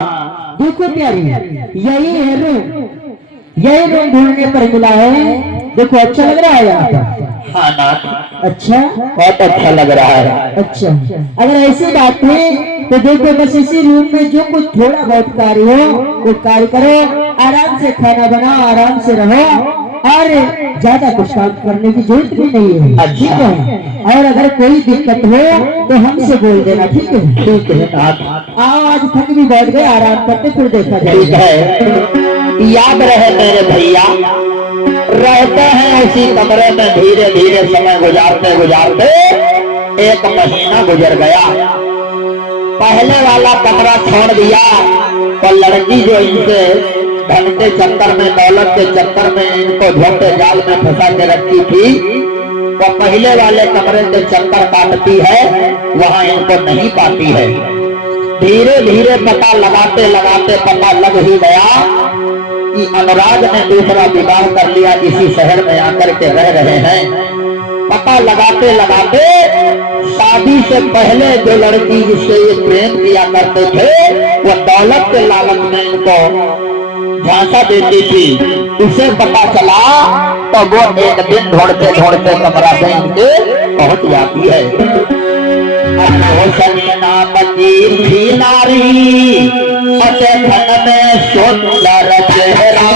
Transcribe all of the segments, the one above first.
देखो प्यारी, यही है रूम, यही रूम ढूंढने पर मिला है। देखो अच्छा लग रहा है यहाँ पर। हाँ नाथ, अच्छा, बहुत अच्छा लग रहा है। अच्छा, अगर ऐसी बात है तो देखो बस इसी रूम में जो कुछ थोड़ा बहुत कार्य हो वो कार्य करो, आराम से खाना बनाओ, आराम से रहो और ज्यादा कुछ काम करने की जरूरत भी नहीं है। ठीक है, और अगर कोई दिक्कत हो तो हमसे बोल देना। ठीक है, ठीक है नाथ। आओ, आज थक भी बैठ गए, आराम करते फिर देखा ठीक जाएगा। है, याद रहे मेरे भैया, रहते हैं उसी कमरे में, धीरे धीरे समय गुजारते गुजारते 1 महीना गुजर गया। पहले वाला कमरा छोड़ दिया और लड़की जो इनसे धन के चक्कर में, दौलत के चक्कर में इनको झोंके जाल में फंसा के रखी थी, वो पहले वाले कमरे के चक्कर काटती है, वहां इनको नहीं पाती है। धीरे धीरे पता लगाते लगाते पता लग ही गया कि अनुराग ने दूसरा विवाह कर लिया, इसी शहर में आकर के रह रहे हैं। पता लगाते लगाते शादी से पहले जो लड़की जिससे ये प्रेम किया करते थे वो दौलत के लालच में इनको झांसा देती थी, उसे पता चला तो वो एक दिन ढूंढते ढूंढते कमरा में इनके पहुंच जाती है। नाम की थी नारी, धन में सुंदर चेहरा,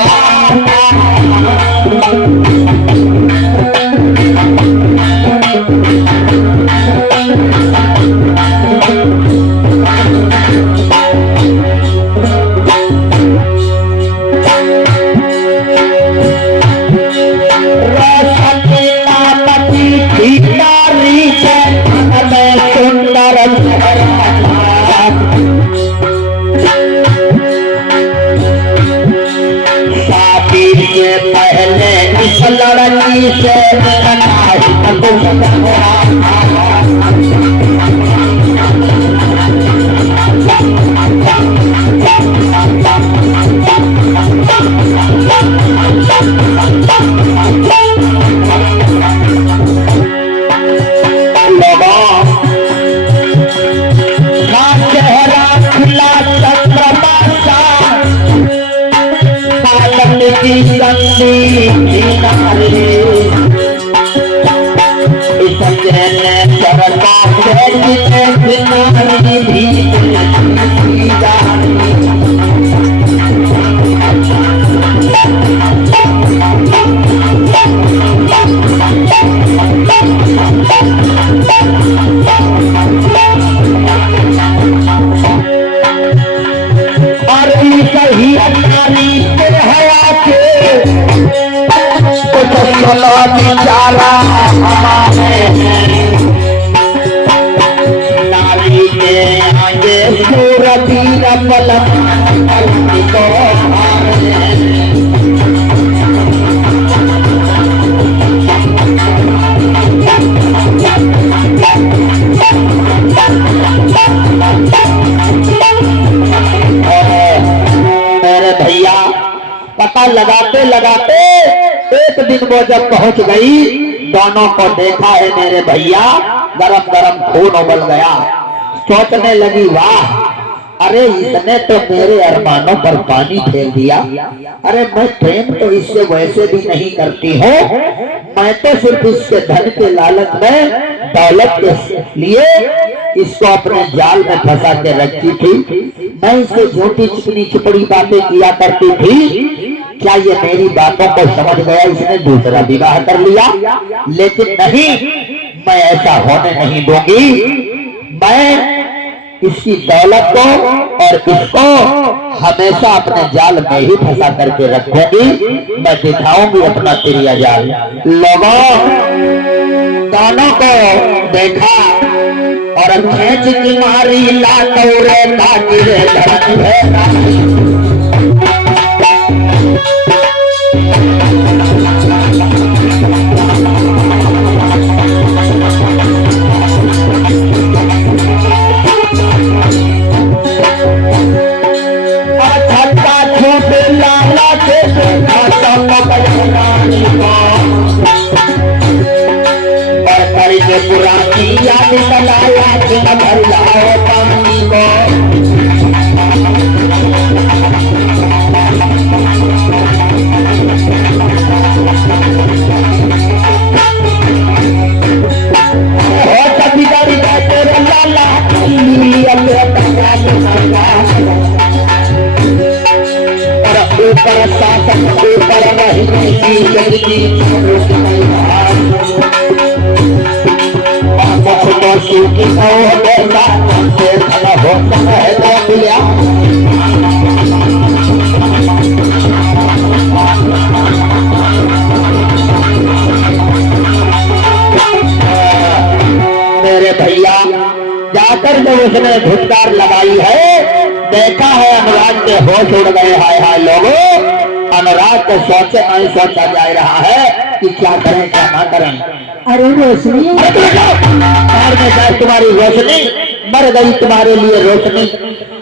लड़की से चेहरा खुला चंद्रमा की गंदी किनारे, इस चरका से किनारी भी और सही नारी के हवा के कुछ सुनो बेचारा हमारे, नारी के आगे सूरती रबल को भैया पता लगाते लगाते एक दिन वो जब पहुंच गई, दोनों को देखा है मेरे भैया, गरम गरम खून उबल गया। सोचने लगी वाह, अरे इसने तो मेरे अरमानों पर पानी फेर दिया। अरे मैं प्रेम तो इससे वैसे भी नहीं करती हूँ, मैं तो सिर्फ इसके धन के लालच में, दौलत के लिए इसको अपने जाल में फंसा के रखी थी। मैं इससे झूठी चिकनी चिपड़ी बातें किया करती थी। क्या ये मेरी बातों को समझ गया, इसने दूसरा विवाह कर लिया? लेकिन नहीं, मैं ऐसा होने नहीं दूंगी। मैं इसकी दौलत को और इसको हमेशा अपने जाल में ही फंसा करके रखूंगी। मैं दिखाऊंगी अपना तिरिया जाल। लोगों दोनों को देखा और खींच की मारी लातौरे ताकिरे धरती है। पुरानी याद बनाया पानी को और ऊपर शासन ऊपर रहने की जिंदगी मुख तो सूखी हो बेटा खड़ा हो है तो मिला मेरे भैया जाकर जो उसने धुटकार लगाई है देखा है अनुराग के होश उड़ गए। हाय हाय लोगों, अनुराग को सोचे नहीं सोचा जा रहा है कि क्या करें क्या ना करें। अरे रोशनी, और में जाए तुम्हारी रोशनी, मर गई तुम्हारे लिए रोशनी।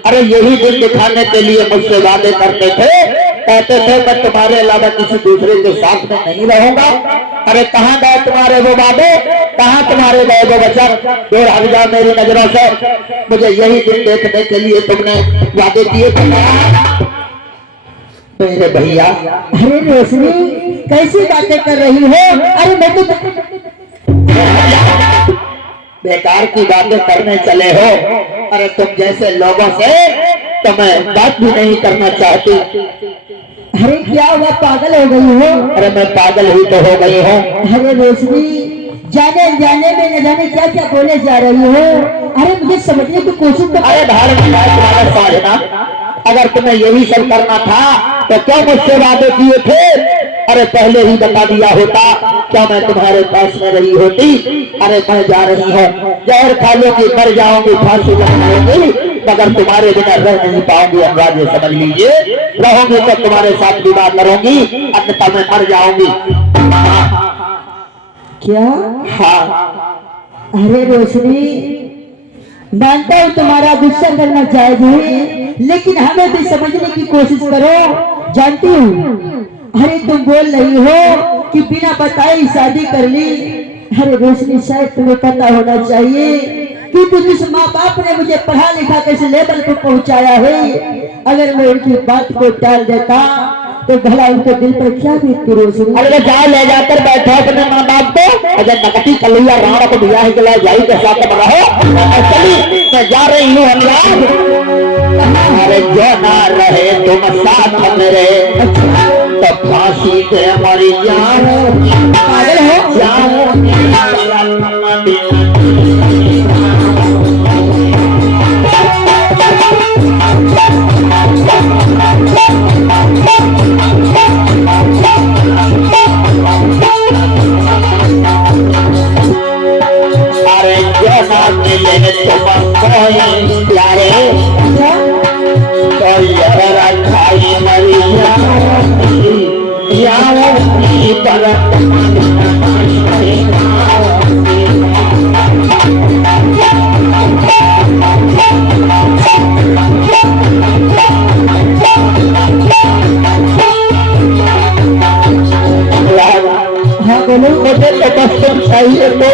अरे यही दिन दिखाने के लिए मुझसे वादे करते थे, कहते थे मैं तुम्हारे अलावा किसी दूसरे के साथ में नहीं रहूंगा। अरे कहाँ गए तुम्हारे वो वादे, कहाँ तुम्हारे गए वो वचन, दूर हट जाओ मेरी नजरों से। मुझे यही दिन देखने के लिए तुमने वादे किए थे मेरे भैया। अरे रोशनी कैसी बातें कर रही हो? अरे मैं तो बेकार की बातें करने चले हो। अरे तुम जैसे लोगों से तो मैं बात भी नहीं करना चाहती। अरे क्या हुआ, पागल हो गई हो? अरे मैं पागल ही तो हो गई हूँ। अरे रोशनी जाने जाने में न जाने क्या क्या बोले जा रही हो। अरे मुझे समझने की कोशिश तो। अरे भारत तुम्हारा साजना, अगर तुम्हें यही सब करना था तो क्यों मुझसे वादे किए थे? अरे पहले ही बता दिया होता, क्या मैं तुम्हारे पास में रही होती। अरे मैं जा रही हूँ, जहर खा लूंगी, मर जाऊंगी, फांसी लगूंगी, मगर तुम्हारे बिना रह नहीं पाऊंगी। अनुराग ये समझ लीजिए, रहूंगी तो तुम्हारे साथ विवाह करूंगी, अन्यथा मैं मर जाऊंगी। क्या? हाँ। अरे रोशनी मानता हूँ तुम्हारा गुस्सा करना चाहिए, लेकिन हमें भी समझने की कोशिश करो। जानती हूँ, अरे तुम बोल रही हो कि बिना बताए शादी कर ली। अरे रोशनी शायद तुम्हें पता होना चाहिए क्योंकि जिस माँ बाप ने मुझे पढ़ा लिखा के इस लेवल पर पहुंचाया है, अगर मैं उनकी बात को टाल देता तो भला उनके दिल पर क्या बीतती रोशनी। अरे जाओ ले जाकर बैठो अपने माँ बाप को, अगर नकटी कलिया राणा को बिया के लिए जाई के साथ रहो। चली मैं जा रही हूँ अनुराग। अरे जो ना रहे तुम साथ मेरे तो फांसी के मरी जाओ। पागल हो? अरे जो ना मिले तुम कोई प्यारे तो यह रखाई मरी जाओ पर हाँ बोलो। मुझे तो बस तुम चाहिए तो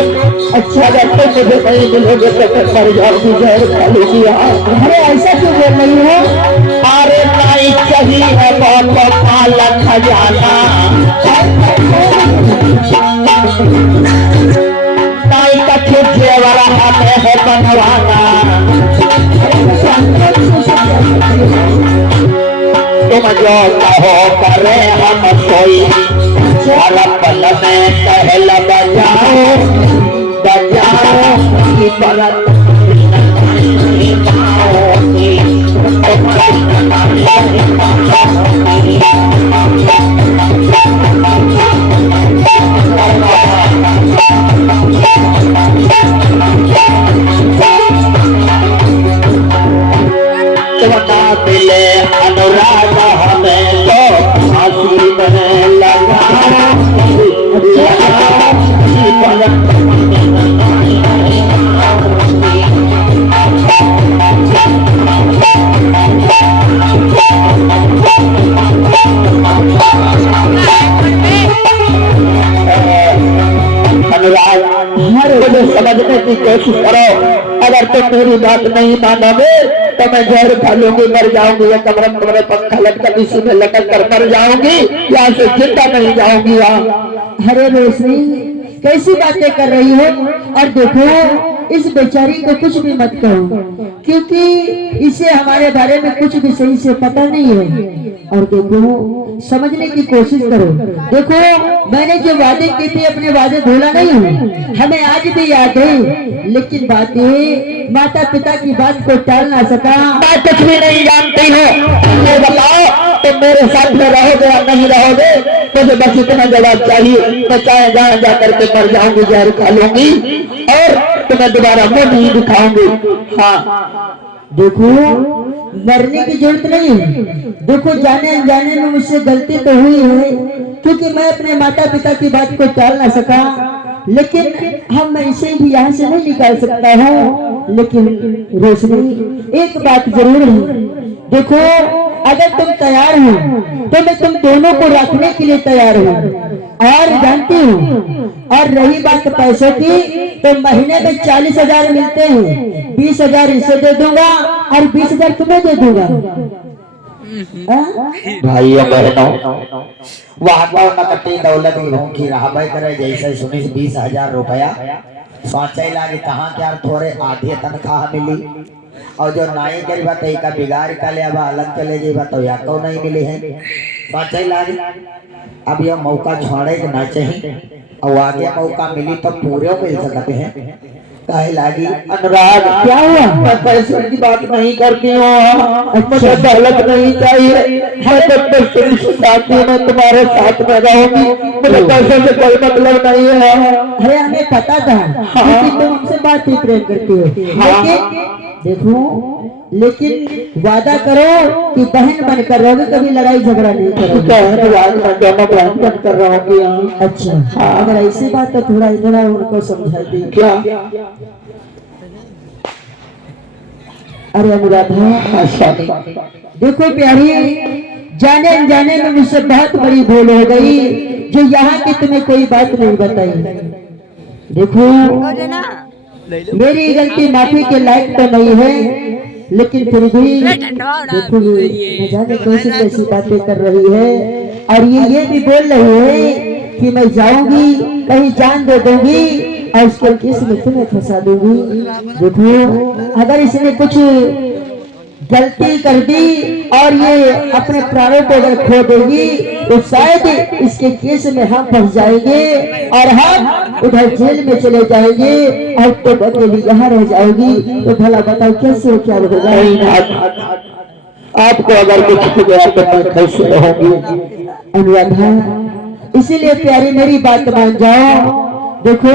अच्छा लगता, मुझे नहीं मिलोगे तो फिर मर जाऊंगी, जहर खा लूंगी। अरे ऐसा क्यों बोल रही हो? अरे नहीं चाहिए बहुत पालन खजाना, नहीं कछु जेवर हमें है बनवाना। तुम जो कहो करे हम सोई, हर पल में कहल बजाओ बजाओ की परत तुम ना मिले अनुराग हमें तो फांसी में लगाओ। अनुराग मुझे समझने की कोशिश करो, अगर तुम मेरी बात नहीं मानोगे तो मैं जहर खा लूंगी, मर जाऊंगी, या कमरे कमरे पंखा लटकर इसी में लटक कर मर जाऊंगी, यहाँ से जिंदा नहीं जाऊंगी। अरे रोशनी कैसी बातें कर रही हो। और देखो इस बेचारी को कुछ भी मत कहो, क्योंकि इसे हमारे बारे में कुछ भी सही से पता नहीं है। और देखो समझने की कोशिश करो। देखो मैंने जो वादे किए थे अपने वादे भूला नहीं हूँ, हमें आज भी याद है। लेकिन बात ये माता पिता की बात को टाल ना सका। मैं कुछ भी नहीं जानती हूँ, ये बताओ तुम मेरे साथ में रहोगे या नहीं रहोगे। मुझे बस इतना जवाब चाहिए, मैं चाहे जहाँ जा करके मर जाऊंगी, जहर खा लूंगी और तुम्हें दोबारा मुंह नहीं दिखाऊंगी। हाँ देखो मरने की जरूरत नहीं है। देखो जाने अनजाने में मुझसे गलती तो हुई है, क्योंकि मैं अपने माता पिता की बात को टाल ना सका। लेकिन हम मैं इसे भी यहाँ से नहीं निकाल सकता हूँ। लेकिन रोशनी एक बात जरूर है, देखो अगर तुम तैयार हो तो मैं तुम दोनों को रखने के लिए तैयार हूँ। और जानती हूँ, और रही बात पैसों की, तो महीने में 40,000 मिलते हैं। 20,000 इसे दे दूंगा और 20,000 तुम्हें दे दूंगा। भाइयों बहनों, वादा नकटी दौलत की भूखी रहा करे जैसे सुनी 20,000 रुपया सोचे लागे कहाँ क्या थोड़े आधी तनख्वाह मिली। और जो नाई करी बात का बिगाड़ का ले अलग चले जाए तो या तो नहीं मिली है। सोचे लागे अब यह मौका छोड़े कि ना चाहिए, और आगे मौका मिली तो पूरे मिल सकते हैं। कहे लागी अनुराग क्या हुआ? मैं पैसे की बात नहीं करती हूँ, मुझे दौलत नहीं चाहिए। मैं मैं तुम्हारे साथ में रहूंगी, मुझे पैसे से कोई मतलब नहीं है। अरे हमें पता था क्योंकि तुम हमसे बात ही प्रेम करती हो। लेकिन देखो लेकिन वादा करो कि बहन बनकर रहोगे, कभी लड़ाई झगड़ा नहीं करोगे। दोनों बहन बनकर रहोगी। अच्छा अगर ऐसी बात तो थोड़ा इतना उनको समझा दी। क्या? अरे अनुराधा देखो प्यारी, जाने अनजाने में मुझसे बहुत बड़ी भूल हो गई, जो यहाँ की तुम्हें कोई बात नहीं बताई। देखो मेरी गलती माफी के लायक तो नहीं है, लेकिन फिर भी देखो न जाने कैसी कैसी बातें कर रही है। और ये भी बोल रही है कि मैं जाऊंगी कहीं जान दे दूंगी और उसके केस में तुम्हें फंसा दूंगी। देखो अगर इसने कुछ गलती कर दी और ये अपने प्राणों को अगर खो देगी तो शायद इसके केस में हम फंस जाएंगे और हम उधर जेल में चले जाएंगे और तो अकेली यहाँ रह जाएगी। तो भला बताओ कैसे क्या होगा? आपको अगर कुछ हो गया तो मैं कैसे रहूंगी? अनुराधा इसीलिए प्यारी मेरी बात मान जाओ। देखो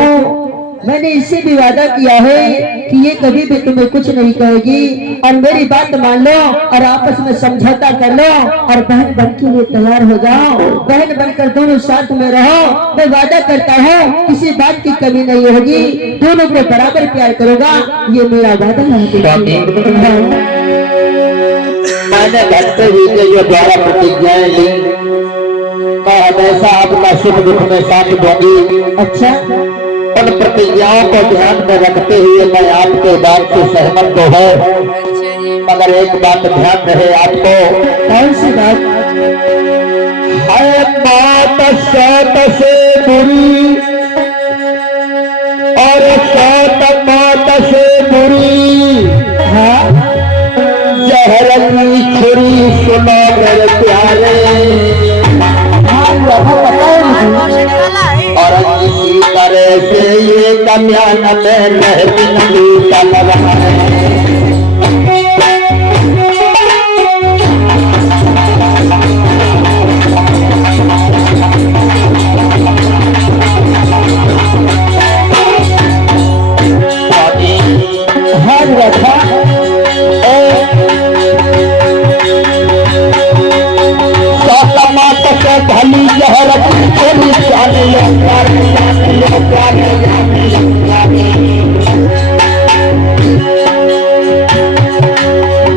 मैंने इससे भी वादा किया है कि ये कभी भी तुम्हें कुछ नहीं कहेगी, और मेरी बात मान लो और आपस में समझौता कर लो और बहन बन के लिए तैयार हो जाओ। बहन बनकर दोनों साथ में रहो। मैं वादा करता हूँ किसी बात की कमी नहीं होगी, दोनों को बराबर प्यार करूंगा, ये मेरा वादा है। मैंने घटते बीते जो द्वारा प्रतिज्ञाएं ली, मैं हमेशा आपका सुख दुख में साथ दूंगी। अच्छा उन प्रतिज्ञाओं को ध्यान में रखते हुए मैं आपके बात से सहमत तो है, मगर एक बात ध्यान रहे आपको। कौन सी बात? है बात सत से बुरी और सत बात से बुरी। हाँ जहर की छुरी सुनो मेरे प्यारे, और इसी तरह से ये कल्याण में रहती चल रहा है। हर रखा भली जहर छोड़ी जाने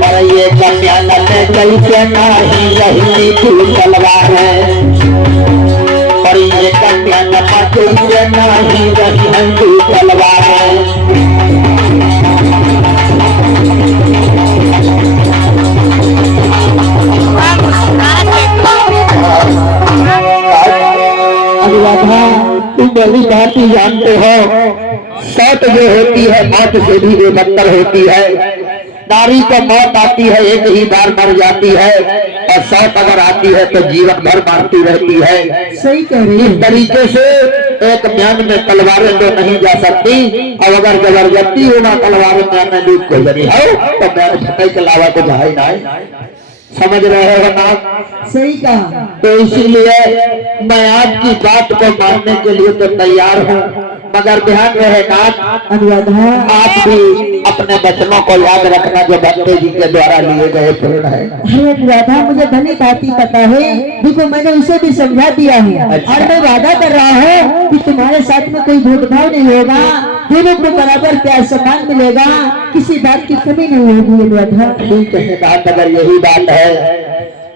और ये कल्याण में कैसे नहीं रही तू तलवार है, और ये कल्याण में कैसे नहीं रही तू तलवार है। भली भांति जानते हो, सौत जो होती है मौत से भी बेबत्तर होती है। नारी को मौत आती है एक ही बार मर जाती है, और सौत अगर आती है तो जीवन भर मारती रहती है। सही कह रही इस है। तरीके से एक म्यान में तलवारें तो नहीं जा सकती, और अगर जबरदस्ती होना तलवारें म्यान में डूब को जरी हो तो मैंने छटाई के अलावा तो जहां नहीं। समझ रहे हो ना? सही कहा। तो इसीलिए मैं आपकी बात को मानने के लिए तो तैयार हूँ, मगर ध्यान रहे नाथ, अनुराधा आप भी अपने बचनों को याद रखना जो भट्टे जी के द्वारा लिए गए पूर्ण है। अरे अनुराधा मुझे भली बात पता है, देखो मैंने उसे भी समझा दिया है। अच्छा। और मैं वादा कर रहा हूँ कि तुम्हारे साथ में कोई भेदभाव नहीं होगा, दोनों को बराबर प्यार सम्मान मिलेगा, किसी बात की कमी नहीं होगी अनुराधा। ठीक है नाथ, अगर यही बात है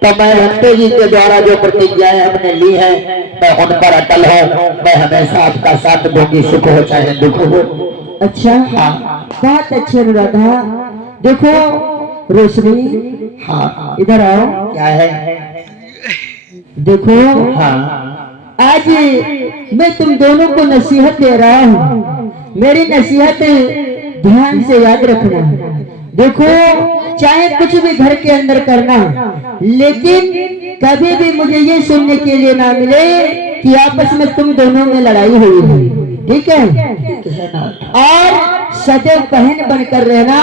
तो मैं भट्टे जी के द्वारा जो प्रतिज्ञाएं हमने ली हैं मैं उन पर अटल हूँ। मैं हमेशा आपका साथ दूंगी, सुख हो चाहे दुख हो। अच्छा, हाँ बहुत अच्छे अनुराधा। देखो रोशनी, हाँ, इधर आओ। क्या है? देखो हाँ आज मैं तुम दोनों को नसीहत दे रहा हूँ, मेरी नसीहत ध्यान से याद रखना। देखो चाहे कुछ भी घर के अंदर करना, लेकिन कभी भी मुझे ये सुनने के लिए ना मिले कि आपस में तुम दोनों में लड़ाई हुई है, ठीक है? और सदैव बहन बनकर रहना।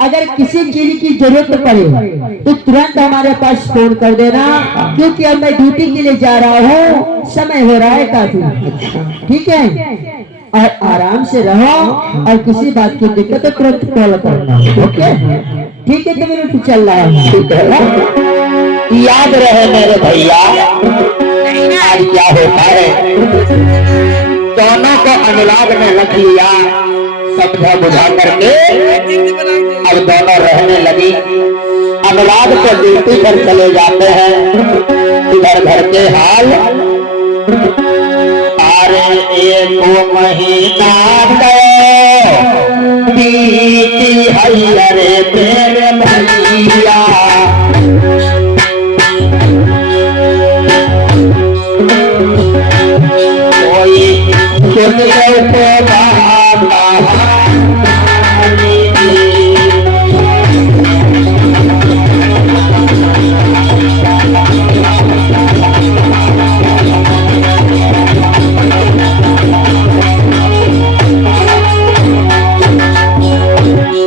अगर किसी चीज की जरूरत पड़े तो तुरंत हमारे पास फोन कर देना, क्योंकि अब मैं ड्यूटी के लिए जा रहा हूँ, समय हो रहा है काफी, ठीक है? और आराम से रहो, और किसी बात की दिक्कत तो तुरंत कॉल करना, ओके? ठीक है, तो मैं चल रहा हूँ। ठीक है, याद रहे मेरे भैया आज क्या होता है। दोनों को अनुराग ने रख लिया, समझा बुझा करके अब दोनों रहने लगी। अनुराग को ड्यूटी पर चले जाते हैं। इधर घर के हाल, अरे एक महीना तो बीती है रे मेरे भैया, कोई सुनिए तो बाबा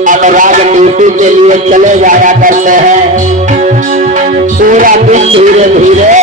अनुराग ड्यूटी के लिए चले जाया करते हैं। पूरा दिन धीरे धीरे